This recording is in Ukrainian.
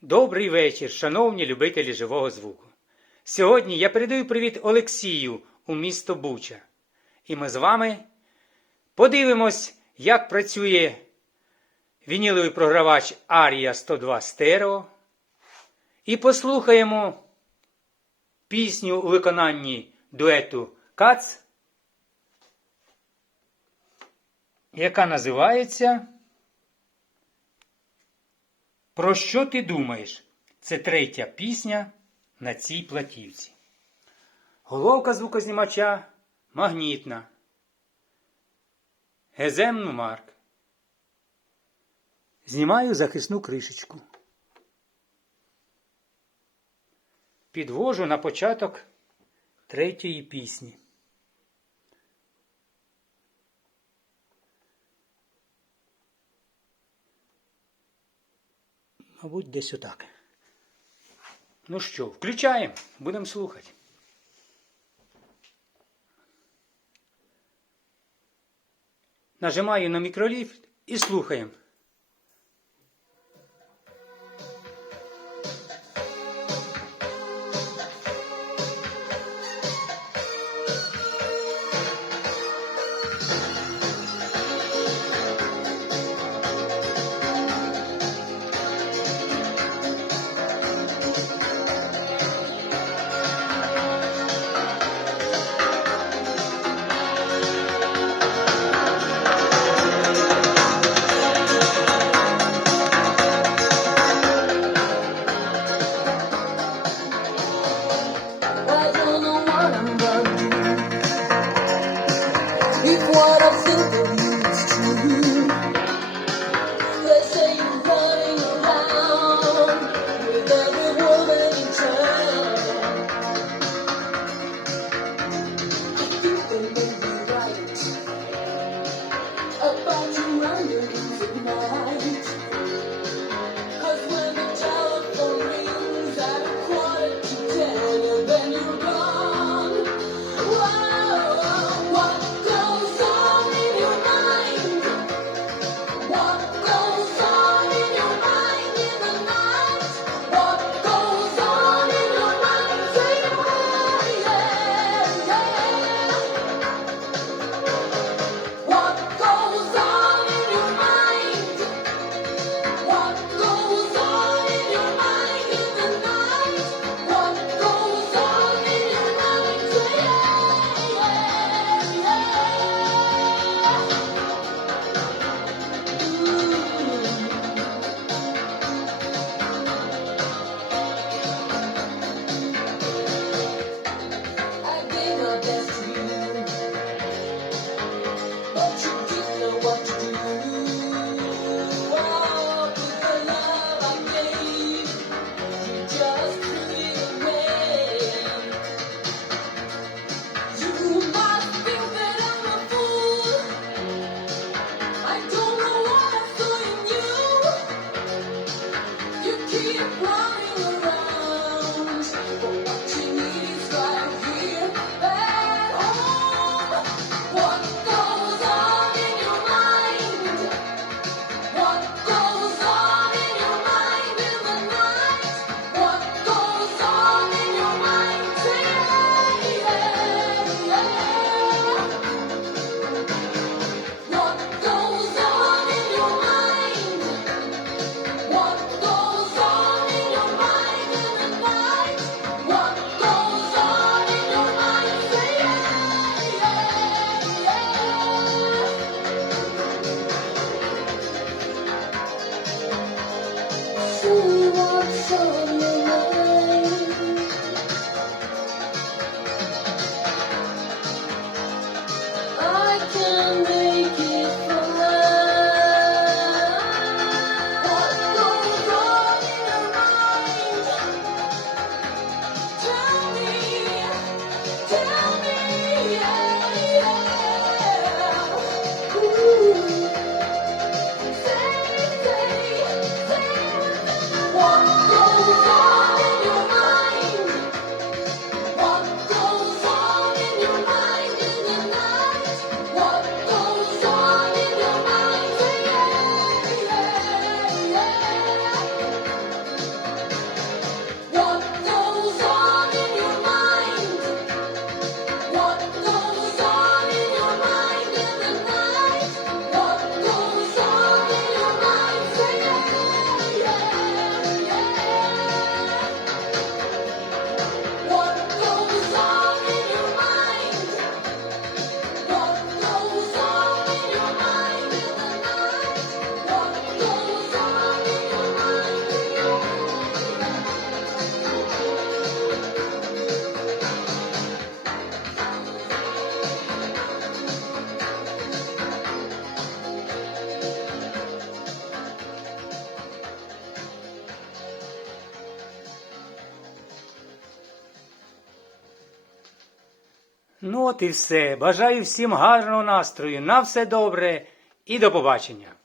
Добрий вечір, шановні любителі живого звуку. Сьогодні я передаю привіт Олексію у місто Буча. І ми з вами подивимось, як працює вініловий програвач Арія 102 Стерео. І послухаємо пісню у виконанні дуету Кац, яка називається. Про що ти думаєш? Це третя пісня на цій платівці. Головка звукознімача магнітна. Гезем Марк. Знімаю захисну кришечку. Підвожу на початок третьої пісні. мабуть, десь отак. Ну що, включаємо, будемо слухати. Нажимаю на мікроліфт і слухаємо. He's what I've seen Ну от і все. Бажаю всім гарного настрою. На все добре і до побачення.